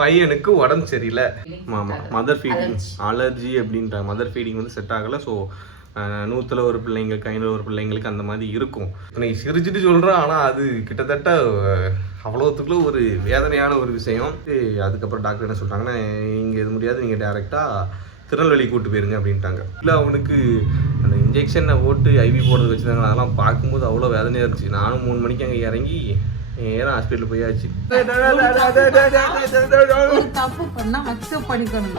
பையனுக்கு உடம்பு சரியில்லை. ஆமாம், மதர் ஃபீடிங் அலர்ஜி அப்படின்ற மதர் ஃபீடிங் வந்து செட் ஆகலை. ஸோ 100ல் ஒரு பிள்ளைங்களுக்கு 500 ஒரு பிள்ளைங்களுக்கு அந்த மாதிரி இருக்கும். இன்னைக்கு சிரிச்சுட்டு சொல்கிறேன், ஆனால் அது கிட்டத்தட்ட அவ்வளோத்துக்குள்ள ஒரு வேதனையான ஒரு விஷயம். அதுக்கப்புறம் டாக்டர் என்ன சொல்லிட்டாங்கன்னா, இங்கே எது முடியாது, நீங்கள் டேரெக்டாக திருநெல்வேலி கூட்டு போயிருங்க அப்படின்ட்டாங்க. இல்லை அவனுக்கு அந்த இன்ஜெக்ஷனை போட்டு ஐவி போடுறது வச்சுருந்தாங்க. அதெல்லாம் பார்க்கும்போது அவ்வளோ வேதனையாக இருந்துச்சு. நானும் 3 மணிக்கு அங்கே இறங்கி ஏன்னா ஹாஸ்பிட்டல் போயாச்சு. தப்பு பண்ணா அக்செப்ட் பண்ணிக்கணும்.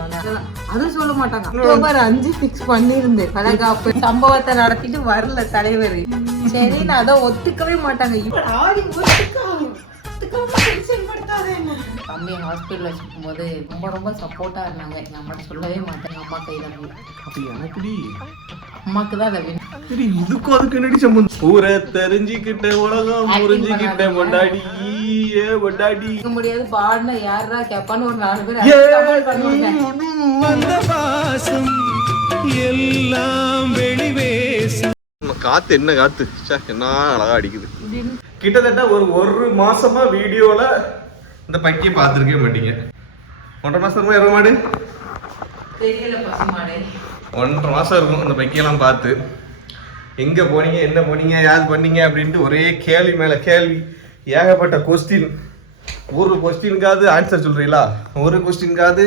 அது சொல்ல மாட்டாங்க. அக்டோபர் 5 ஃபிக்ஸ் பண்ணியிருந்தேன் வளகாப்பு. சம்பவத்தை நடத்திட்டு வரல தலைவர். சரி நான் அதை ஒத்துக்கவே மாட்டாங்க. தம்பி ஹாஸ்பிட்டல் வச்சுக்கும் போது ரொம்ப சப்போர்ட்டா இருந்தாங்க. எங்க அம்மா சொல்லவே மாட்டாங்க. அம்மா கையில அம்மாக்கு தான் இதுக்கும் அதுக்கு என்னடி சம்பந்தம்? பூரா தெரிஞ்சுக்கிட்ட உலகம் புரிஞ்சுக்கிட்ட கொண்டாடி கொண்டாடி முடியாது. பாடுனா யாரா கேப்பான்னு ஒரு 4 பேர் எல்லாம் வெளிவேசம். காத்து என்ன காத்து, என்ன அழகா அடிக்குது. கிட்டத்தட்ட ஒரு மாசமா வீடியோல இந்த பக்கியை பார்த்துருக்கவே மாட்டீங்க. 1.5 மாசமா இறங்க மாடு தெரியல. பசுமாடு 1.5 மாசம் இருக்கும் இந்த பக்கியெல்லாம் பார்த்து. எங்க போனீங்க, என்ன போனீங்க, யாரு பண்ணீங்க அப்படின்ட்டு ஒரே கேள்வி மேல கேள்வி, ஏகப்பட்ட கொஸ்டின். ஒரு கொஸ்டினுக்காவது ஆன்சர் சொல்றீங்களா? ஒரு கொஸ்டினுக்காவது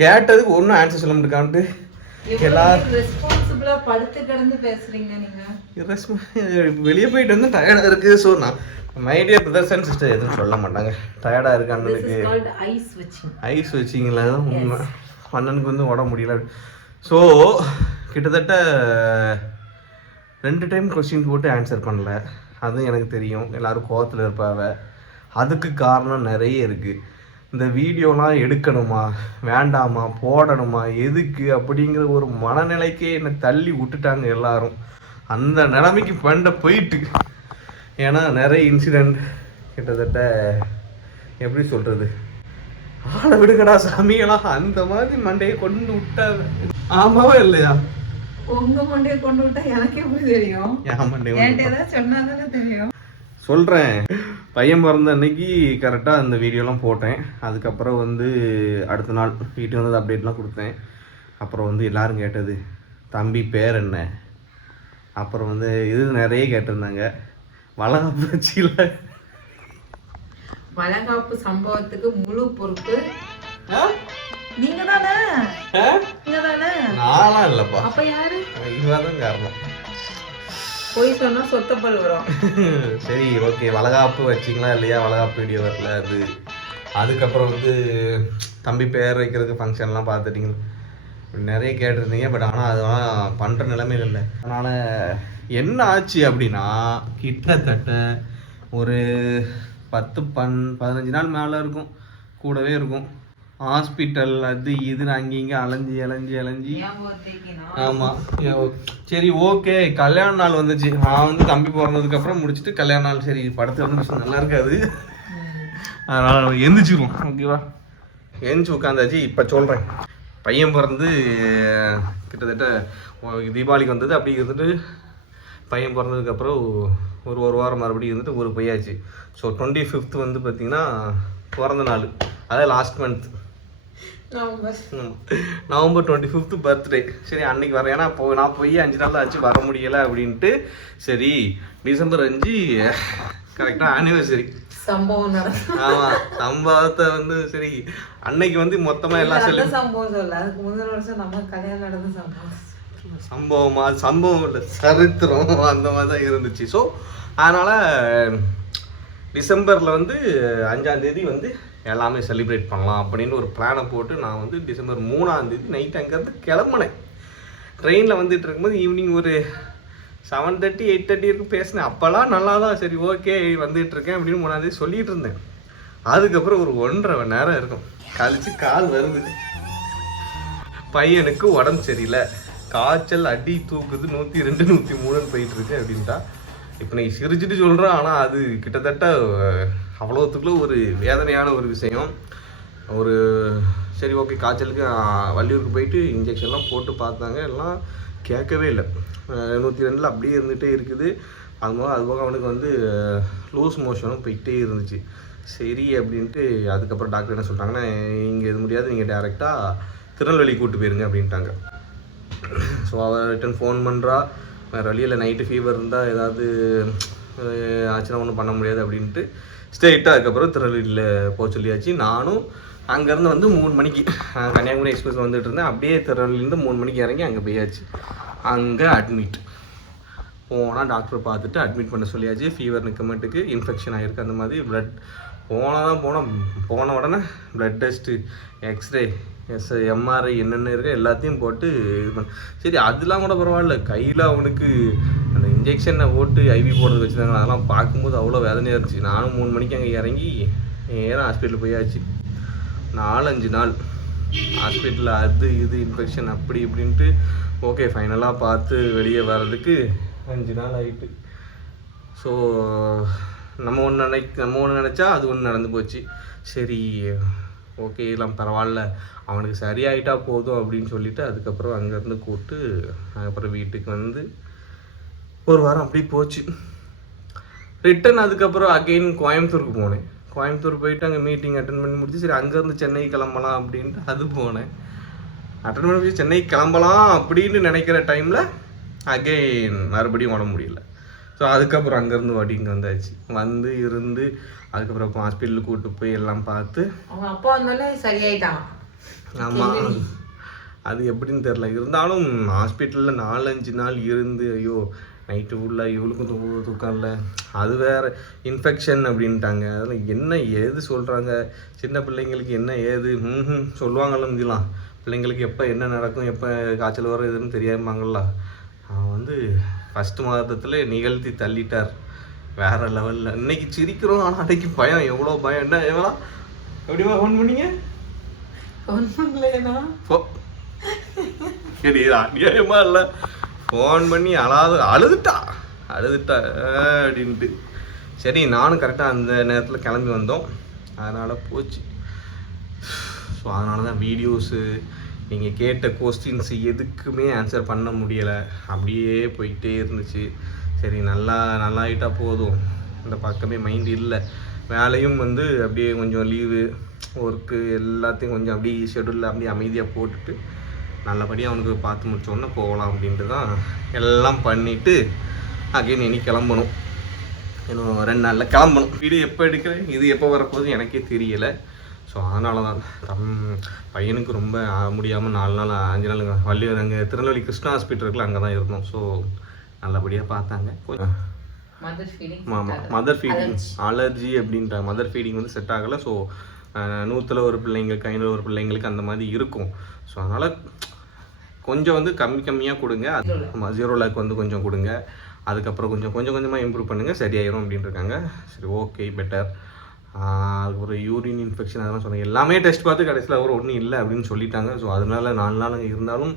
கேட்டதுக்கு ஒன்றும் ஆன்சர் சொல்ல முடியான்ட்டு எல்லாரும் படுத்து கிடந்து பேசுறீங்க. நீங்க வெளியே போயிட்டு வந்து டயர்டா இருக்கு. ஸோ நான் my dear brothers and sister எதுவும் சொல்ல மாட்டாங்க. டயர்டா இருக்கு அண்ணனுக்கு. ஐஸ் வச்சிங்களா? உண்மை. அண்ணனுக்கு வந்து உடம்பு முடியல. ஸோ கிட்டத்தட்ட 2 டைம் கொஸ்டின் போட்டு ஆன்சர் பண்ணல. அதுவும் எனக்கு தெரியும். எல்லோரும் கோவத்தில் இருப்பாங்க. அதுக்கு காரணம் நிறைய இருக்குது. இந்த வீடியோலாம் எடுக்கணுமா வேண்டாமா போடணுமா எதுக்கு அப்படிங்கிற ஒரு மனநிலைக்கே என்னை தள்ளி விட்டுட்டாங்க எல்லாரும். அந்த நிலைமைக்கு போயிட்டு. ஏன்னா நிறைய இன்சிடெண்ட் கிட்டத்தட்ட எப்படி சொல்கிறது, ஆளை விடுங்கடா சாமியெல்லாம் அந்த மாதிரி மண்டையை கொண்டு விட்டாங்க. ஆமாவா இல்லையா? உங்க மண்டையை கொண்டு விட்டா எனக்கு எப்படி தெரியும்? என் மண்டையை சொன்னாதானே தெரியும். சொல்கிறேன். பையன் பிறந்த அன்னைக்கு கரெக்டாக அந்த வீடியோலாம் போட்டேன். அதுக்கப்புறம் வந்து அடுத்த நாள் வீட்டுக்கு வந்து அப்டேட்லாம் கொடுத்தேன். அப்புறம் வந்து எல்லோரும் கேட்டது தம்பி பேர் என்ன, அப்புறம் வந்து இது நிறைய கேட்டிருந்தாங்க. வளகாப்பு வச்சில வளகாப்பு சம்பவத்துக்கு முழு பொறுப்பு நீங்க தானே? நான்லாம் இல்லைப்பா. அப்போ யாரு? இதுதான் காரணம். போய் சொன்னா சொத்தப்பல் வரும். சரி ஓகே, வளகாப்பு வச்சிங்களா இல்லையா? வளகாப்பு வீடியோ வரல அது. அதுக்கப்புறம் வந்து தம்பி பேர் வைக்கிறதுக்கு ஃபங்க்ஷன்லாம் பார்த்துட்டிங்க நிறைய கேட்டிருந்தீங்க. பட் ஆனால் அதெல்லாம் பண்ணுற நிலைமையில் இல்லை. அதனால் என்ன ஆச்சு அப்படின்னா கிட்டத்தட்ட ஒரு 10-15 நாள் மேலே இருக்கும், கூடவே இருக்கும். ஹாஸ்பிட்டல் அது இதுன்னு அங்கேயும் இங்கே அலைஞ்சி. ஆமாம் சரி ஓகே. கல்யாண நாள் வந்துச்சு. நான் வந்து தம்பி பிறந்ததுக்கப்புறம் முடிச்சுட்டு கல்யாண நாள். சரி படத்தில் வந்து நல்லா இருக்காது, அதனால் எந்திரிச்சிருவோம். ஓகேவா? எந்திரிச்சு உட்காந்தாச்சு. இப்போ சொல்கிறேன். பையன் பிறந்து கிட்டத்தட்ட தீபாவளிக்கு வந்தது. அப்படி இருந்துட்டு பையன் பிறந்ததுக்கப்புறம் ஒரு வாரம் மறுபடியும் இருந்துட்டு ஊருக்கு போயாச்சு. ஸோ 25th வந்து பார்த்திங்கன்னா பிறந்த நாள். அதாவது last month November 25th birthday. சரி அன்னைக்கு வரேன். ஏன்னா நான் போய் 5 நாள் ஆச்சு, வர முடியலை அப்படின்ட்டு. சரி டிசம்பர் 5 கரெக்டாக ஆனிவர்சரி சம்பவம். ஆமாம், சம்பவத்தை வந்து சரி அன்னைக்கு வந்து மொத்தமாக எல்லாம் சம்பவம் சொல்ல. அதுக்கு முந்தின வருஷம் நம்ம கல்யாணம் நடந்த சம்பவம் இல்லை, சரித்திரம் அந்த மாதிரி தான் இருந்துச்சு. ஸோ அதனால் டிசம்பரில் வந்து 5ஆம் தேதி வந்து எல்லாமே செலிப்ரேட் பண்ணலாம் அப்படின்னு ஒரு பிளானை போட்டு நான் வந்து டிசம்பர் 3ஆம் தேதி நைட் அங்கேருந்து கிளம்புனேன். ட்ரெயினில் வந்துட்டு இருக்கும்போது ஈவினிங் ஒரு 7:30 8:30 இருக்கும் பேசினேன். அப்போல்லாம் நல்லா தான் சரி ஓகே வந்துட்டுருக்கேன் அப்படின்னு 3ஆம் தேதி சொல்லிகிட்டு இருந்தேன். அதுக்கப்புறம் ஒரு 1.5 மணி நேரம் இருக்கும் கழிச்சு கால் வருது, பையனுக்கு உடம்பு சரியில்லை, காய்ச்சல் அடி தூக்குது, 102 103 போயிட்டு இருக்கு அப்படின்ட்டா. இப்போ நீ சிரிச்சுட்டு சொல்கிறேன், ஆனால் அது கிட்டத்தட்ட அவ்வளோத்துக்குள்ள ஒரு வேதனையான ஒரு விஷயம். ஒரு சரி ஓகே காய்ச்சலுக்கு வள்ளியூருக்கு போயிட்டு இன்ஜெக்ஷன்லாம் போட்டு பார்த்தாங்க, எல்லாம் கேட்கவே இல்லை. 102 அப்படியே இருந்துகிட்டே இருக்குது. அதுபோக அவனுக்கு வந்து லூஸ் மோஷனும் போயிட்டே இருந்துச்சு. சரி அப்படின்ட்டு அதுக்கப்புறம் டாக்டர் என்ன சொல்லிட்டாங்கன்னா, இங்கே இது முடியாது, நீங்கள் டேரெக்டாக திருநெல்வேலி கூப்பிட்டு போயிருங்க அப்படின்ட்டாங்க. ஸோ அவள் ரிட்டன் ஃபோன் பண்ணுறா, வேறு வழியில் நைட்டு ஃபீவர் இருந்தால் ஏதாவது ஆச்சுன்னா ஒன்றும் பண்ண முடியாது அப்படின்ட்டு ஸ்ட்ரெயிட்டாக அதுக்கப்புறம் திருநெல்வேலியில் போக சொல்லியாச்சு. நானும் அங்கேருந்து வந்து 3 மணிக்கு கன்னியாகுமரி எக்ஸ்பிரஸ் வந்துட்டு இருந்தேன். அப்படியே திருநெல்வேலியிலேருந்து 3 மணிக்கு இறங்கி அங்கே போயாச்சு. அங்கே அட்மிட் போனால் டாக்டர் பார்த்துட்டு அட்மிட் பண்ண சொல்லியாச்சு. ஃபீவர் நிற்கமட்டுக்கு இன்ஃபெக்ஷன் ஆகிருக்கு அந்த மாதிரி. ப்ளட் போன உடனே ப்ளட் டெஸ்ட்டு, எக்ஸ்ரே, எம்ஆர்ஐ என்னென்ன இருக்குது எல்லாத்தையும் போட்டு இது பண்ண. சரி அதெல்லாம் கூட பரவாயில்ல, கையில் அவனுக்கு அந்த இன்ஜெக்ஷனை போட்டு ஐவி போடுறது வச்சுருந்தாங்க. அதெல்லாம் பார்க்கும்போது அவ்வளோ வேதனையாக இருந்துச்சு. நானும் 3 மணிக்கு அங்கே இறங்கி நேராக ஹாஸ்பிட்டல் போயாச்சு. 4-5 நாள் ஹாஸ்பிட்டலில் அது இது இன்ஃபெக்ஷன் அப்படி இப்படின்ட்டு ஓகே ஃபைனலாக பார்த்து வெளியே வர்றதுக்கு 5 நாள் ஆகிட்டு. ஸோ நம்ம ஒன்று நினச்சா அது ஒன்று நடந்து போச்சு. சரி ஓகே எல்லாம் பரவாயில்ல, அவனுக்கு சரியாயிட்டா போதும் அப்படின்னு சொல்லிட்டு அதுக்கப்புறம் அங்கேருந்து கூப்பிட்டு அதுக்கப்புறம் வீட்டுக்கு வந்து 1 வாரம் அப்படி போச்சு. ரிட்டன் அதுக்கப்புறம் அகெயின் கோயம்புத்தூருக்கு போனேன். கோயம்புத்தூர் போயிட்டு அங்கே மீட்டிங் அட்டன் பண்ணி முடிச்சு சரி அங்கேருந்து சென்னை கிளம்பலாம் அப்படின்ட்டு அது போனேன். அட்டன் பண்ணி முடிச்சு சென்னை கிளம்பலாம் அப்படின்னு நினைக்கிற டைமில் அகெயின் மறுபடியும் ஓட முடியல. ஸோ அதுக்கப்புறம் அங்கேருந்து வாட்டிங்க வந்தாச்சு. வந்து இருந்து அதுக்கப்புறம் இப்போ ஹாஸ்பிட்டலுக்கு கூப்பிட்டு போய் எல்லாம் பார்த்து அவங்க அப்பா வந்தாலே சரியாயிட்டான். ஆமாம் அது எப்படின்னு தெரில. இருந்தாலும் ஹாஸ்பிட்டலில் 4-5 நாள் இருந்து ஐயோ நைட்டு ஃபுல்லாக இவளுக்கும் தூக்கம் இல்லை, அது வேறு இன்ஃபெக்ஷன் அப்படின்ட்டாங்க. அதில் என்ன ஏது சொல்கிறாங்க, சின்ன பிள்ளைங்களுக்கு என்ன ஏது சொல்லுவாங்கல்ல முந்திலாம், பிள்ளைங்களுக்கு எப்போ என்ன நடக்கும் எப்போ காய்ச்சல் வரும் எதுன்னு தெரியாமாங்கள்ல. அவன் வந்து ஃபஸ்ட்டு மாதத்தில் நிகழ்த்தி தள்ளிட்டார் வேறு லெவலில். இன்னைக்கு சிரிக்கிறோம், ஆனால் அன்றைக்கு பயம், எவ்வளோ பயம். என்ன எவ்வளோ எப்படிமா ஃபோன் பண்ணீங்க? ஃபோன் பண்ணலையா? சரி அநியாயமா இல்லை, ஃபோன் பண்ணி அழுதுட்டா அப்படின்ட்டு. சரி நானும் கரெக்டாக அந்த நேரத்தில் கிளம்பி வந்தோம், அதனால் போச்சு. ஸோ அதனால தான் வீடியோஸு நீங்கள் கேட்ட கொஸ்டின்ஸ் எதுக்குமே ஆன்சர் பண்ண முடியலை, அப்படியே போயிட்டே இருந்துச்சு. சரி நல்லாயிட்டா போதும், இந்த பக்கமே மைண்ட் இல்லை. வேலையும் வந்து அப்படியே கொஞ்சம் லீவு ஒர்க்கு எல்லாத்தையும் கொஞ்சம் அப்படியே ஷெடியூலில் அப்படியே அமைதியாக போட்டுட்டு நல்லபடியாக அவனுக்கு பார்த்து முடிச்சோன்னே போகலாம் அப்படின்ட்டு தான் எல்லாம் பண்ணிவிட்டு அகைன் இனி கிளம்பணும். இன்னும் 2 நாளில் கிளம்பணும். வீடு எப்போ எடுக்கிறேன், இது எப்போ வரப்போகுது எனக்கே தெரியலை. ஸோ அதனால தான் பையனுக்கு ரொம்ப முடியாமல் 4 நாள் 5 நாள் அங்கே திருநெல்வேலி கிருஷ்ணா ஹாஸ்பிட்டல் இருக்குல்ல, அங்கே தான் இருந்தோம். ஸோ நல்லபடியாக பார்த்தாங்க. மதர் ஃபீடிங் அலர்ஜி அப்படின்ட்டாங்க. மதர் ஃபீடிங் வந்து செட் ஆகலை. ஸோ 100ல் ஒரு பிள்ளைங்களுக்கு 500 ஒரு பிள்ளைங்களுக்கு அந்த மாதிரி இருக்கும். ஸோ அதனால் கொஞ்சம் வந்து கம்மியாக கொடுங்க. அது 0 லேக் வந்து கொஞ்சம் கொடுங்க. அதுக்கப்புறம் கொஞ்சம் கொஞ்சமாக இம்ப்ரூவ் பண்ணுங்கள், சரியாயிரும் அப்படின்ட்டு இருக்காங்க. சரி ஓகே பெட்டர். அதுக்கப்புறம் யூரின் இன்ஃபெக்ஷன் அதெல்லாம் சொன்னாங்க. எல்லாமே டெஸ்ட் பார்த்து கடைசியில் அவர் ஒன்றும் இல்லை அப்படின்னு சொல்லிட்டாங்க. ஸோ அதனால 4 நாள் அங்கே இருந்தாலும்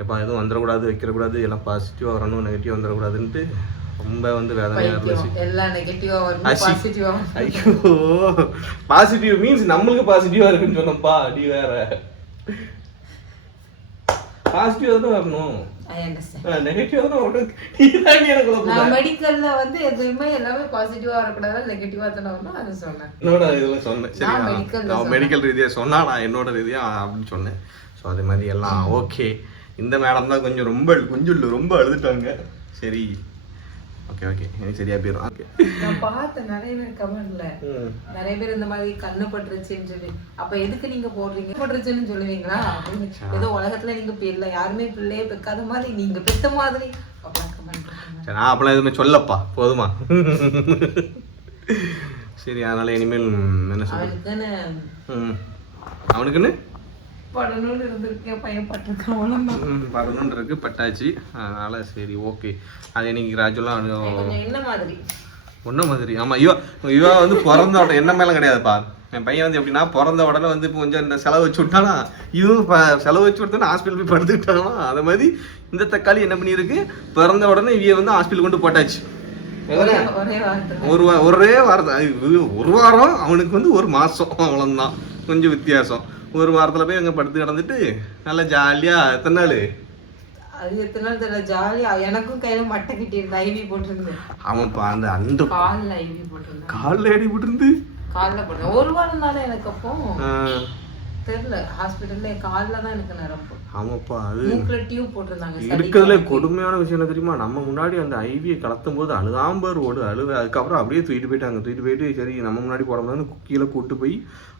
எப்போ எதுவும் வந்துடக்கூடாது, வைக்கிறக்கூடாது, எல்லாம் பாசிட்டிவாக வரணும், நெகட்டிவாக வந்துடக்கூடாதுன்ட்டு ரொம்ப வந்து வேதனையாக இருந்துச்சு. ஐயோ பாசிட்டிவ் மீன்ஸ் நம்மளுக்கு பாசிட்டிவாக இருக்குன்னு சொன்னப்பா, அடி வேற பாசிட்டிவா தான் வரணும். நெகட்டிவா தான் வரணும். மெடிக்கல்ல வந்து எதுவுமே எல்லாமே பாசிட்டிவா வரக்கூடாது, நெகட்டிவா தான வரணும். அது சொன்னேன். இதெல்லாம் சொன்னேன். சரி நான் மெடிக்கல் ரீதியாக சொன்னா, நான் என்னோட ரீதியாக அப்படின்னு சொன்னேன். ஸோ அதே மாதிரி எல்லாம் ஓகே. இந்த மேடம் தான் கொஞ்சம் ரொம்ப அழுதுட்டாங்க. சரி ஓகே எனக்கு சரியா போயிடும். ஓகே நான் பார்த்தேன் நிறைய பேர் கமெண்ட்ல நிறைய பேர் இந்த மாதிரி கண்ணு பட்டுருச்சுன்னு சொல்லி, அப்ப எதுக்கு நீங்க போடுறீங்க பட்டுருச்சுன்னு சொல்லுவீங்களா? ஏதோ உலகத்துல நீங்க பிள்ளை யாருமே பிள்ளையே பெக்காத மாதிரி நீங்க பெத்த மாதிரி நான் அப்பெல்லாம் எதுவுமே சொல்லப்பா, போதுமா? சரி அதனால இனிமேல் என்ன சொல்ல அவனுக்குன்னு படணும்னு இருந்திருக்கேன், பையன் படணும்னு இருக்கு, பட்டாச்சு. அதனால சரி ஓகே. அது இன்னைக்கு ராஜுலாம் ஒன்ன மாதிரி. ஆமா இவா வந்து பிறந்த உடனே என்ன மேல கிடையாதுப்பா. என் பையன் வந்து எப்படின்னா பிறந்த உடனே வந்து இப்போ கொஞ்சம் இந்த செலவு வச்சு விட்டானா, இதுவும் செலவு வச்சு விட்டோன்னா ஹாஸ்பிட்டல் போய் படுத்துக்கிட்டானா. அது மாதிரி இந்த தக்காளி என்ன பண்ணியிருக்கு, பிறந்த உடனே இவிய வந்து ஹாஸ்பிட்டல் கொண்டு போட்டாச்சு. ஒரே வாரம், ஒரு வாரம் அவனுக்கு வந்து 1 மாசம் அவ்வளோதான், கொஞ்சம் வித்தியாசம். 1 வாரத்தில் போய் அங்கே படுத்து கிடந்துட்டு நல்லா ஜாலியாக எத்தனை நாள் தெரியல ஜாலியா. எனக்கும் கையில மட்டை கிட்டி இருந்து ஐவி போட்டிருந்து. அவன்ப்பா அந்த காலில் அடி போட்டிருந்து கால்ல போட்டேன். ஒரு வாரம் தானே எனக்கு அப்போ தெரியல. ஹாஸ்பிட்டல்ல கால்ல தான் எனக்கு நரம்பு. ஆமாப்பா, அது மூக்குல டியூப் போட்டிருந்தாங்க. இருக்கிறதுல கொடுமையான விஷயம் என்ன தெரியுமா, நம்ம முன்னாடி அந்த ஐவியை கலத்தும் போது அழுதாம்பர் அழுவ, அதுக்கப்புறம் அப்படியே தூக்கிட்டு போயிட்டு சரி நம்ம முன்னாடி போட முடியாது கீழே கூட்டு போய்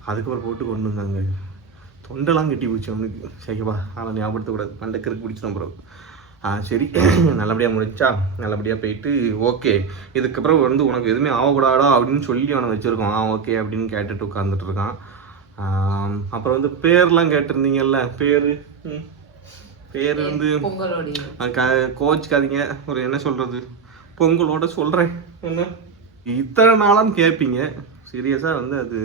அதுக்கப்புறம் போட்டு கொண்டு வந்தாங்க. தொண்டெல்லாம் கட்டி போச்சு அவனுக்கு. சரிப்பா, ஆனால் ஞாபகப்படுத்தக்கூடாது, மண்டக்கருக்கு பிடிச்சிடும் ப்ரோ. சரி, நல்லபடியாக முடிஞ்சா, நல்லபடியாக போயிட்டு ஓகே. இதுக்கப்புறம் வந்து உனக்கு எதுவுமே ஆகக்கூடாதா அப்படின்னு சொல்லி அவனை வச்சுருக்கோம். ஓகே அப்படின்னு கேட்டுட்டு உட்காந்துட்டு இருக்கான். அப்புறம் வந்து பேர்லாம் கேட்டிருந்தீங்கல்ல, பேர் வந்து கோச்சுக்காதீங்க, ஒரு என்ன சொல்கிறது, பொங்கலோட சொல்கிறேன். என்ன இத்தனை நாளான்னு கேட்பீங்க, சீரியஸாக வந்து அது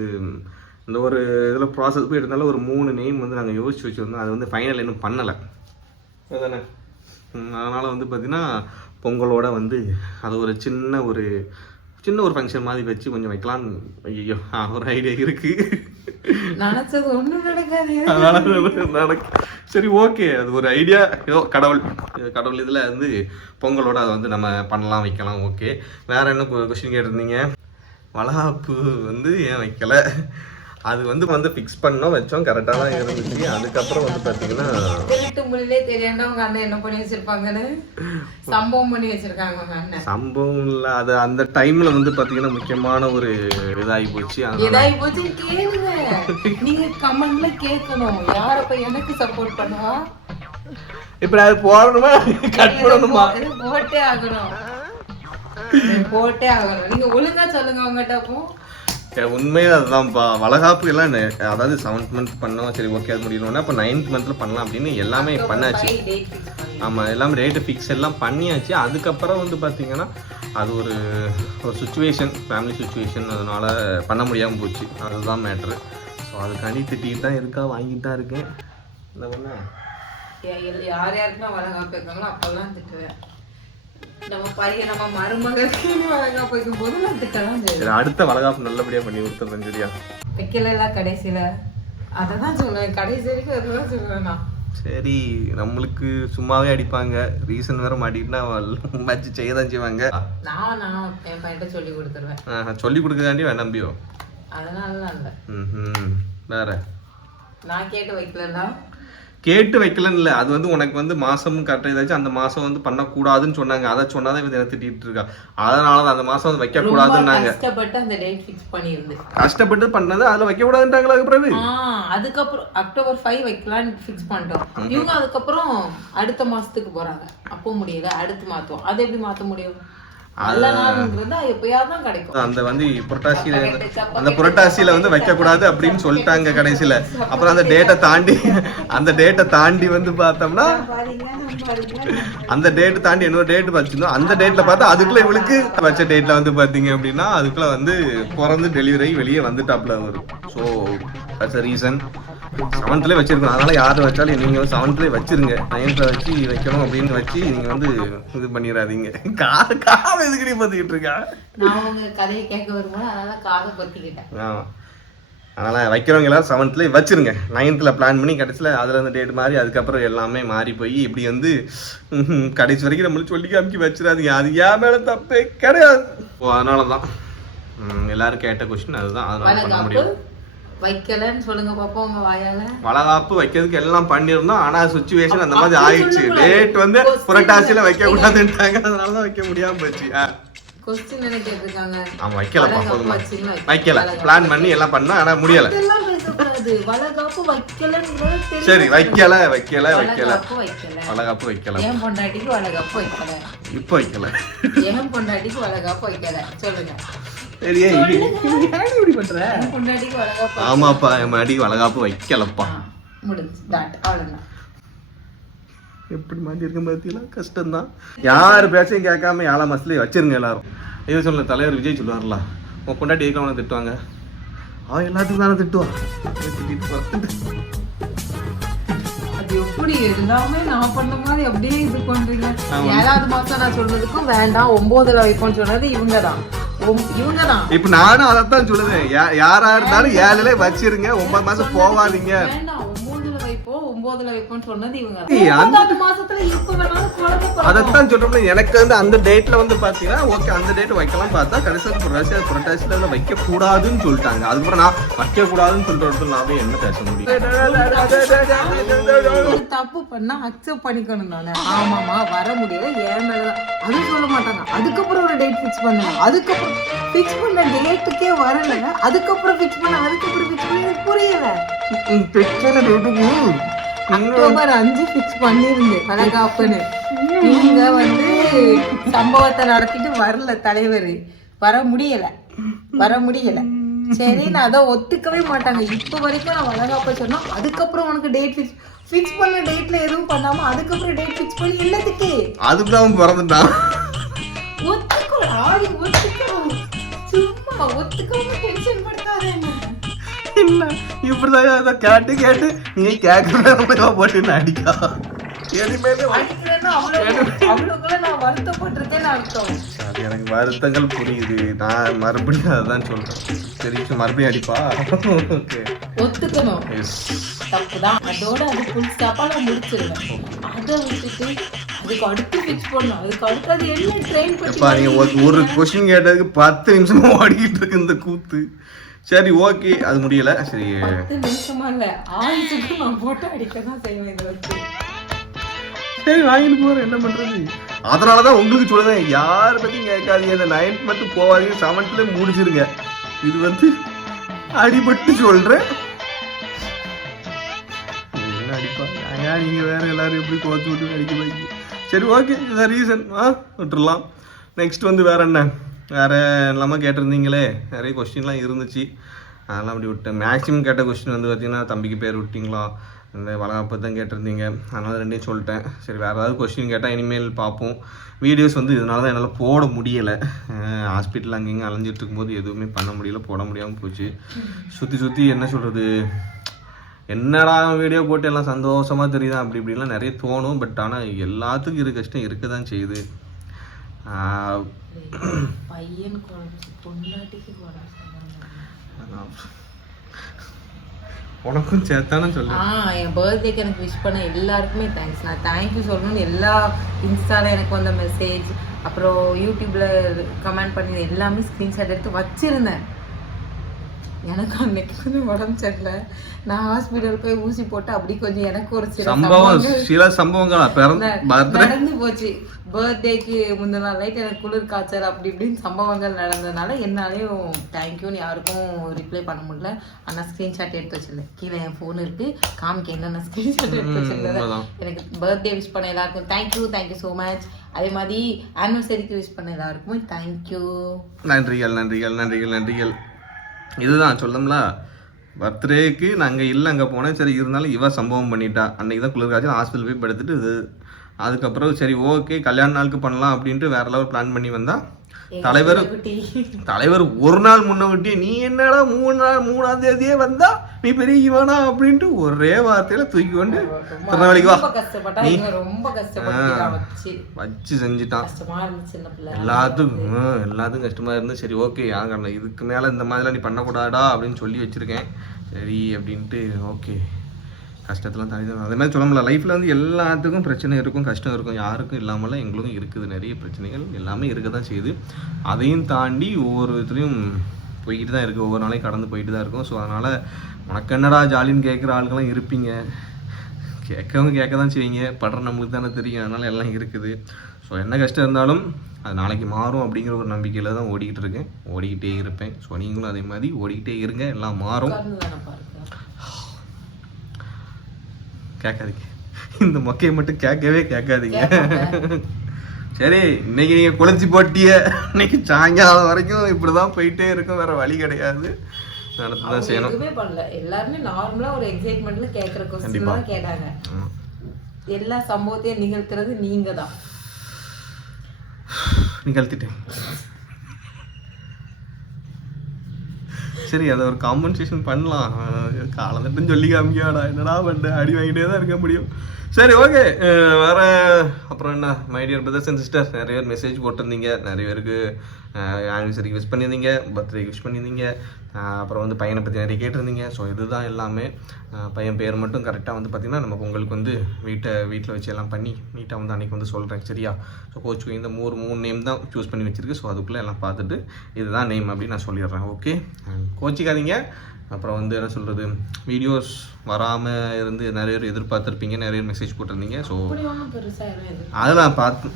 இந்த ஒரு இதில் ப்ராசஸ் போய் இருந்தாலும் ஒரு 3 நேம் வந்து நாங்கள் யோசிச்சு வச்சுருந்தோம். அது வந்து ஃபைனல் இன்னும் பண்ணலை அதுதானே. அதனால் வந்து பார்த்திங்கன்னா பொங்கலோட வந்து அது ஒரு சின்ன ஒரு ஃபங்க்ஷன் மாதிரி வச்சு கொஞ்சம் வைக்கலான்னு ஐயோ ஒரு ஐடியா இருக்குது. நினச்சது ஒன்றும் நடக்காது. அதனால் சரி ஓகே, அது ஒரு ஐடியா. ஏதோ கடவுள் இதில் வந்து பொங்கலோட அதை வந்து நம்ம பண்ணலாம், வைக்கலாம். ஓகே, வேறு என்ன கொஸ்டின் கேட்டிருந்தீங்க? வளகாப்பு வந்து ஏன் வைக்கலை, அது வந்து ஃபிக்ஸ் பண்ணோம், வச்சோம், கரெக்டாக தான் இருந்துச்சு. அதுக்கப்புறம் வந்து பார்த்தீங்கன்னா திருட்டு மொழியிலே தெரியாண்டா உங்கள் அண்ணன் என்ன பண்ணி வச்சுருப்பாங்கன்னு சம்பவம் பண்ணி வச்சுருக்காங்க உங்கள் அண்ணன். சம்பவம் இல்லை, அது அந்த டைமில் வந்து பார்த்தீங்கன்னா முக்கியமான ஒரு இதாகி போச்சு. கேளுங்க, நீங்கள் கமெண்ட்ல கேட்கணும், யாரை போய் எனக்கு சப்போர்ட் பண்ணுவா. இப்போ அது போடணுமா கட் பண்ணணுமா? போட்டே ஆகணும். நீங்கள் ஒழுங்கா சொல்லுங்க அவங்ககிட்ட. அப்போ உண்மையாக அதுதான்ப்பா, வளகாப்பு எல்லாம் அதாவது 7th month பண்ணோம், சரி ஓகே அது முடியணும்னா அப்போ 9th month பண்ணலாம் அப்படின்னு எல்லாமே பண்ணாச்சு. ஆமாம், எல்லாமே ரேட்டு ஃபிக்ஸ் எல்லாம் பண்ணியாச்சு. அதுக்கப்புறம் வந்து பார்த்தீங்கன்னா அது ஒரு சுச்சுவேஷன், ஃபேமிலி சுச்சுவேஷன், அதனால் பண்ண முடியாமல் போச்சு. அதுதான் மேட்ரு. ஸோ அதுக்காண்டி திட்டிகிட்டு தான் இருக்கா, வாங்கிட்டு தான் இருக்கேன். என்ன பண்ண யார் யாருக்குலாம் வளகாப்பு இருக்காங்களோ அப்போல்லாம் திட்டுவேன். நம்ம மருமகளுக்கு வளகாப்பு வைக்கும் போது நான் திட்டலாம். அடுத்த வளகாப்பு நல்லபடியா பண்ணி கொடுத்துறேன். சரியா? வைக்கல கடைசியில அதான் சொல்லுவேன், கடைசி வரைக்கும் அதுதான் சொல்லுவேன் நான். சரி, நம்மளுக்கு சும்மாவே அடிப்பாங்க, ரீசன் வேற மாட்டிக்கிட்டா வச்சு செய்யதான் செய்வாங்க. நான் என் பையன்கிட்ட சொல்லி கொடுத்துருவேன். சொல்லி கொடுக்கதாண்டி நம்பியோ, அதனாலலாம் இல்லை. வேற நான் கேட்டு வைக்கலன்னா கேட்டு வைக்கலன்னு இல்லை, அது வந்து உனக்கு வந்து மாதம் கரெக்டாக ஏதாச்சும் அந்த மாதம் வந்து பண்ணக்கூடாதுன்னு சொன்னாங்க. அதை சொன்னாதான் இவங்க என்ன திட்டிகிட்டு இருக்கா. அதனால தான் அந்த மாதம் வந்து வைக்கக்கூடாதுன்னாங்க. கஷ்டப்பட்டு அந்த டேட் ஃபிக்ஸ் பண்ணியிருந்து கஷ்டப்பட்டு பண்ணது அதில் வைக்கக்கூடாதுன்றாங்களா? அதுக்கப்புறம் October 5 வைக்கலான்னு ஃபிக்ஸ் பண்ணிட்டோம். இவங்க அதுக்கப்புறம் அடுத்த மாதத்துக்கு போகிறாங்க. அப்போ முடியல, அடுத்து மாற்றுவோம். அது எப்படி மாற்ற முடியும்? அந்த வந்து புரட்டாசியில வந்து வைக்க கூடாது அப்படின்னு சொல்லிட்டாங்க கடைசியில. அப்புறம் அந்த டேட்டை தாண்டி வந்து பார்த்தோம்னா அந்த டேட் தாண்டி இன்னொரு டேட் வச்சிருந்தோம். அந்த டேட்ல பார்த்தா அதுக்குள்ள இவளுக்கு வச்ச டேட்ல வந்து பாத்தீங்க அப்படின்னா அதுக்குள்ள வந்து பிறந்து டெலிவரி வெளியே வந்துட்டாப்ல வரும். So that's a reason. 7th வச்சிருக்கோம். அதனால யாரு வச்சாலும் நீங்க வந்து 7th வச்சிருங்க. 9th வச்சு வைக்கணும் அப்படின்னு வச்சு நீங்க வந்து இது பண்ணிடாதீங்க. காதை எதுக்கடி பத்திக்கிட்டு இருக்கா? நான் உங்க கதையை கேட்க வரும்போது அதனால காதை பத்திக்கிட்டேன். ஆமா, அதனால வைக்கிறவங்க எல்லாரும் 7th வச்சிருங்க. 9th பிளான் பண்ணி கடைசியில அதுல அந்த டேட் மாறி அதுக்கப்புறம் எல்லாமே மாறி போய் இப்படி வந்து கடைசி வரைக்கும் நம்மளுக்கு சொல்லி காமிக்கி வச்சிடாதீங்க. அது ஏன் மேல தப்பே கிடையாது. அதனாலதான் எல்லாரும் கேட்ட கொஸ்டின் அதுதான். அதனால பண்ண முடியும். வைக்கலன்னு சொல்லுங்க பாப்போம் உங்க வாயால. வளகாப்பு வைக்கிறதுக்கு எல்லாம் பண்ணிருந்தோம். ஆனா சிச்சுவேஷன் அந்த மாதிரி ஆயிடுச்சு. டேட் வந்து புரட்டாசியில வைக்க கூடாதுன்றாங்க. அதனாலதான் வைக்க முடியாம போச்சு. क्वेश्चन என்ன கேட்டிருக்காங்க? ஆமா, வைக்கலப்பா, போதுமா, வைக்கல. பிளான் பண்ணி எல்லாம் பண்ணா ஆனா முடியல. இதெல்லாம் பேசக்கூடாது. வளகாப்பு வைக்கலன்றது தெரியும். சரி, வைக்கல. வளகாப்பு வைக்கல. ஏன் பொண்டாட்டிக்கு வளகாப்பு வைக்கல? இப்போ வைக்கல. ஏன் பொண்டாட்டிக்கு வளகாப்பு வைக்கல சொல்லுங்க. சரியே, இப்படி பண்ற? பொண்டாட்டிக்கு வளகாப்பு. ஆமாப்பா, என் பொண்டாட்டிக்கு வளகாப்பு வைக்கலப்பா. முடிஞ்சு டாட் அவ்வளவுதான். எப்படி மாட்டி இருக்க பார்த்தீங்களா? கஷ்டம்தான். யார் பேச்சையும் கேட்காம 7ஆம் மாசத்துலேயே வச்சிருங்க எல்லாரும். இது சொல்ல தலைவர் விஜய் சொல்லுவார்ல, உன் பொண்டாட்டி ஏற்கனவே திட்டுவாங்க, அவன் எல்லாத்துக்கும் தானே திட்டுவான். அது எப்படி எல்லாமே நான் பண்ண மாதிரி அப்படியே இது பண்றீங்க. 7வது மாசம் நான் சொல்றதுக்கும் வேண்டாம் 9ல வைப்போம்னு சொன்னது இவங்கதான். இப்ப நானும் அதைத்தான் சொல்லுவேன். யாரா இருந்தாலும் 7ல வச்சிருங்க, 9 மாசம் போவாதீங்க. வேண்டாம் 9ல வைப்போம், 9ல வைப்போம்னு சொன்னது இவங்க 9வது மாசத்துல இப்ப வேணாலும் குழந்தை பிறக்கும். அதைத்தான் சொல்றோம்ல, எனக்கு வந்து அந்த டேட்ல வந்து பாத்தீங்கன்னா ஓகே அந்த டேட் வைக்கலாம் பார்த்தா கடைசியில் புரட்டாசியில வைக்க கூடாதுன்னு சொல்லிட்டாங்க. அதுக்கப்புறம் நான் வைக்க கூடாதுன்னு சொல்லிட்டு நாமே என்ன பேச முடியும். தப்பு பண்ணா அக்செப்ட் பண்ணிக்கணும் தானே. ஆமாமா வர முடியல ஏன் மேலதான் அது சொல்ல மாட்டாங்க. அதுக்கப்புறம் ஒரு டேட் ஃபிக்ஸ் பண்ணாங்க. அதுக்கப்புறம் ஃபிக்ஸ் பண்ண டேட்டுக்கே வரல. அதுக்கப்புறம் ஃபிக்ஸ் பண்ண புரியல. அக்டோபர் 5 ஃபிக்ஸ் பண்ணிருந்து வளகாப்புன்னு. நீங்க வந்து சம்பவத்தை நடத்திட்டு வரல தலைவர், வர முடியல. சரி நான் அதை ஒத்துக்கவே மாட்டாங்க. இப்ப வரைக்கும் நான் வளகாப்ப சொன்னா அதுக்கப்புறம் உனக்கு டேட் ஃபிக்ஸ் பண்ண டேட்ல எதுவும் பண்ணாம அதுக்கப்புறம் டேட் ஃபிக்ஸ் பண்ணி என்னத்துக்கு? அதுதான் பிறந்துட்டான். ஒத்துக்கோ சும்மா ஒத்துக்காம டென்ஷன் படுத்தாதேங்க. இல்ல இப்படிதான் கேட்டு நீ கேட்கறதா போட்டு அடிக்கா எனக்கு வருத்தங்கள் புரியுது. நான் மறுபடியும் அதான் சொல்றேன். சரி மறுபடியும் அடிப்பா. ஒத்துக்கணும் தப்புதான். அதோட அது ஃபுல் ஸ்டாப்பா நான் முடிச்சிருவேன். அதை விட்டுட்டு அதுக்கு அடுத்து ஃபிக்ஸ் பண்ணணும். அதுக்கு அடுத்து அது என்ன ட்ரெயின் பண்ணி ஒரு கொஸ்டின் கேட்டதுக்கு 10 நிமிஷமா ஓடிக்கிட்டு இருக்கு இந்த கூத்து. சரி ஓகே அது முடியல. சரி 10 நிமிஷமா இல்ல 6 நிமிஷம் நான் போட்டு அடிக்கதான் செய்வேன். இதை வச்சு சரி வாங்கிட்டு போறேன், என்ன பண்றது. அதனாலதான் உங்களுக்கு சொல்லுவேன், யார் பத்தியும் கேட்காதீங்க. இந்த 9th மட்டும் போவாதீங்க, 7th முடிச்சிருங்க. இது வந்து அடிபட்டு சொல்றேன். என்ன அடிப்பாங்க நீங்க வேற எல்லாரும் எப்படி கோத்து விட்டு அடிக்க வைக்க. சரி ஓகே இதான் ரீசன். விட்டுடலாம். நெக்ஸ்ட் வந்து வேற என்ன, வேறு இல்லாமல் கேட்டிருந்தீங்களே நிறைய கொஸ்டின்லாம் இருந்துச்சு, அதெல்லாம் அப்படி விட்டேன். மேக்ஸிமம் கேட்ட கொஸ்டின் வந்து பார்த்திங்கன்னா தம்பிக்கு பேர் விட்டிங்களா, இந்த வளகாப்பு தான் கேட்டிருந்தீங்க, அதனால் ரெண்டையும் சொல்லிட்டேன். சரி வேறு ஏதாவது கொஸ்டின் கேட்டால் இனிமேல் பார்ப்போம். வீடியோஸ் வந்து இதனால தான் என்னால் போட முடியலை. ஹாஸ்பிட்டல் அங்கேயும் அலைஞ்சிட்டு இருக்கும்போது எதுவுமே பண்ண முடியல, போட முடியாமல் போச்சு. சுற்றி என்ன சொல்கிறது, என்னடா வீடியோ போட்டு எல்லாம் சந்தோஷமாக தெரியுதா அப்படி இப்படிலாம் நிறைய தோணும். பட் ஆனால் எல்லாத்துக்கும் இருக்க கஷ்டம் இருக்க தான் செய்யுது. உனக்கும் சேர்த்தானு சொல்லு. என் பர்த்டேக்கு எனக்கு விஷ் பண்ண எல்லாருக்குமே தேங்க்ஸ். நான் தேங்க்யூ சொல்லணும்னு எல்லா இன்ஸ்டால எனக்கு வந்த மெசேஜ், அப்புறம் யூடியூப்ல கமெண்ட் பண்ணி எல்லாமே ஸ்க்ரீன்ஷாட் எடுத்து வச்சிருந்தேன். எனக்கு அன்னைக்கு கொஞ்சம் உடம்பு சரியில்ல, நான் ஹாஸ்பிட்டல் போய் ஊசி போட்டு அப்படி கொஞ்சம் எனக்கு ஒரு சில சம்பவங்கள் நடந்து போச்சு. பர்த்டேக்கு முந்தின நாள் நைட் எனக்கு குளிர் காய்ச்சல் அப்படி இப்படின்னு சம்பவங்கள் நடந்ததுனால என்னாலையும் தேங்க்யூன்னு யாருக்கும் ரிப்ளை பண்ண முடியல. ஆனால் ஸ்க்ரீன்ஷாட் எடுத்து வச்சிருந்தேன். கீழே என் ஃபோன் இருக்கு, காமிக்க என்னென்ன ஸ்க்ரீன்ஷாட் எடுத்து வச்சிருந்தேன். எனக்கு பர்த்டே விஷ் பண்ண எல்லாருக்கும் தேங்க்யூ ஸோ மச். அதே மாதிரி ஆனிவர்சரிக்கு விஷ் பண்ண எல்லாருக்குமே தேங்க்யூ. நன்றிகள். இதுதான் சொல்லம்ல, பர்த்டேக்கு நாங்கள் இல்லை அங்கே போனேன். சரி இருந்தாலும் இவ சம்பவம் பண்ணிட்டா. அன்றைக்கி தான் குளிர் காய்ச்சல் ஹாஸ்பிட்டல் போய் படுத்துட்டு இது. அதுக்கப்புறம் சரி ஓகே கல்யாண நாளுக்கு பண்ணலாம் அப்படின்ட்டு வேற லெவல் பிளான் பண்ணி வந்தா தலைவர் ஒரு நாள் முன்னவிட்டி நீ என்னடா 3ஆம் தேதியே வந்தா நீ பெரிய இவனா அப்படின்ட்டு ஒரே வார்த்தையில தூக்கி கொண்டு திருநெல்வேலிக்கு வா வச்சு செஞ்சுட்டான். எல்லாத்துக்கும் கஷ்டமா இருந்து சரி ஓகே யாங்க இதுக்கு மேல இந்த மாதிரிலாம் நீ பண்ணக்கூடாடா அப்படின்னு சொல்லி வச்சிருக்கேன். சரி அப்படின்ட்டு ஓகே கஷ்டத்தெல்லாம் தாண்டி தான். அதே மாதிரி சொல்ல முடியல, லைஃப்பில் வந்து எல்லாத்துக்கும் பிரச்சனை இருக்கும், கஷ்டம் இருக்கும், யாருக்கும் இல்லாமல்லாம் எங்களுக்கும் இருக்குது. நிறைய பிரச்சனைகள் எல்லாமே இருக்க தான் செய்யுது. அதையும் தாண்டி ஒவ்வொரு விதத்துலையும் போய்கிட்டு தான் இருக்குது, ஒவ்வொரு நாளையும் கடந்து போயிட்டு தான் இருக்கும். ஸோ அதனால் உனக்கு என்னடா ஜாலின்னு கேட்குற ஆளுங்கெல்லாம் இருப்பீங்க, கேட்கவங்க கேட்க தான் செய்வீங்க, படுற நம்மளுக்கு தானே தெரியும். அதனால் எல்லாம் இருக்குது. ஸோ என்ன கஷ்டம் இருந்தாலும் அது நாளைக்கு மாறும் அப்படிங்கிற ஒரு நம்பிக்கையில் தான் ஓடிக்கிட்டே இருப்பேன். ஸோ நீங்களும் அதே மாதிரி ஓடிக்கிட்டே இருங்க, எல்லாம் மாறும். கேட்காதீங்க, இந்த மொக்கையை மட்டும் கேட்காதீங்க. சரி இன்னைக்கு நீங்க குளிச்சு போட்டிய, இன்னைக்கு சாயங்காலம் வரைக்கும் இப்படிதான் போயிட்டே இருக்கும், வேற வழி கிடையாது, நடந்துதான் செய்யணும். எல்லாருமே நார்மலா ஒரு எக்ஸைட்மெண்ட்ல கேக்குற क्वेश्चन தான் கேட்டாங்க. எல்லா சம்பவத்தையும் நிகழ்த்துறது நீங்க தான். நிகழ்த்திட்டேன். சரி அதை ஒரு காம்பன்சேஷன் பண்ணலாம். காலத்துன்னு சொல்லி காமிக்காடா, என்னடா பண்ண அடி வாங்கிட்டே தான் இருக்க முடியும். சரி ஓகே வேற அப்புறம் என்ன, my dear brothers and sisters, நிறைய பேர் மெசேஜ் போட்டிருந்தீங்க, நிறைய பேருக்கு ஆனிவர்சரிக்கு விஷ் பண்ணியிருந்தீங்க, பர்த்டேக்கு விஷ் பண்ணியிருந்தீங்க, அப்புறம் வந்து பையனை பற்றி நிறைய கேட்டிருந்தீங்க. ஸோ இதுதான் எல்லாமே. பையன் பேர் மட்டும் கரெக்டாக வந்து பார்த்திங்கன்னா நமக்கு உங்களுக்கு வந்து வீட்டில் வச்சு எல்லாம் பண்ணி நீட்டாக வந்து அன்றைக்கி வந்து சொல்கிறேன், சரியா? ஸோ கோச்சுக்கு இந்த 3 நேம் தான் சூஸ் பண்ணி வச்சுருக்கு. ஸோ அதுக்குள்ளே எல்லாம் பார்த்துட்டு இதுதான் நேம் அப்படின்னு நான் சொல்லிடுறேன். ஓகே, கோச்சிக்காதீங்க. அப்புறம் வந்து என்ன சொல்கிறது, வீடியோஸ் வராமல் இருந்து நிறைய பேர் எதிர்பார்த்துருப்பீங்க, நிறைய பேர் மெசேஜ் போட்டிருந்தீங்க. ஸோ அதெல்லாம் பார்த்து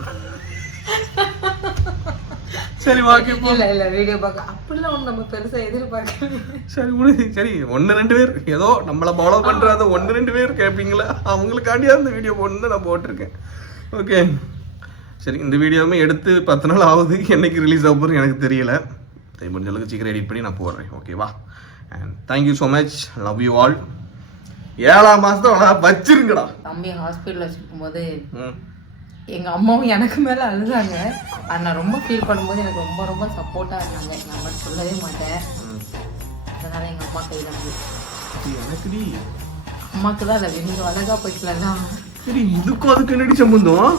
சரி ஓகே இல்ல வீடியோ பார்க்க அப்படிலாம் ஒன்று நம்ம பெருசாக எதிர்பார்க்க. சரி விடு. சரி 1-2 பேர் ஏதோ நம்மளை ஃபாலோ பண்ணுறாத 1-2 பேர் கேட்பீங்களா, அவங்களுக்காண்டியா இந்த வீடியோ போடணுன்னு நான் போட்டிருக்கேன். ஓகே சரி, இந்த வீடியோவுமே எடுத்து 10 நாள் ஆகுது. என்னைக்கு ரிலீஸ் ஆக போகுதுன்னு எனக்கு தெரியல. முடிஞ்ச அளவுக்கு சீக்கிரம் எடிட் பண்ணி நான் போடுறேன். ஓகேவா? And thank you so much, love you all. 7ஆம் மாதத்தை வச்சிருங்கடா. தம்பி ஹாஸ்பிட்டலில் வச்சுருக்கும் போது எங்கள் அம்மாவும் எனக்கு மேலே அழுதாங்க. அது நான் ரொம்ப ஃபீல் பண்ணும்போது எனக்கு ரொம்ப ரொம்ப சப்போர்ட்டாக இருந்தாங்க. நான் மட்டும் சொல்லவே மாட்டேன். அதனால் எங்கள் அம்மா கையில் எனக்குடி அம்மாவுக்கு தான் இல்லை, நீங்கள் அழகாக போய்க்கலாம். சரி, இதுக்கும் அதுக்கு என்னடி சம்பந்தம்?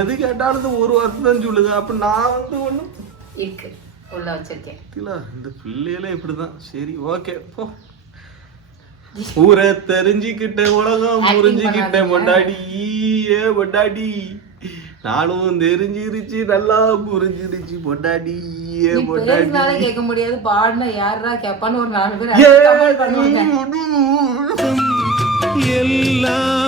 எது கேட்டாலும் ஒரு வார்த்தை தான் சொல்லுது. அப்போ நான் வந்து ஒன்றும் இருக்கு உள்ள வச்சிருக்கேன். இந்த பிள்ளையில இப்படிதான். சரி ஓகே போ. ஊரை தெரிஞ்சுக்கிட்ட உலகம் புரிஞ்சுக்கிட்ட பொண்டாடி, பொண்டாடி நானும் தெரிஞ்சிருச்சு, நல்லா புரிஞ்சிருச்சு பொண்டாடி, பொண்டாடி. கேட்க முடியாது, பாடினா யாரா கேப்பான்னு ஒரு 4 பேர் எல்லாம்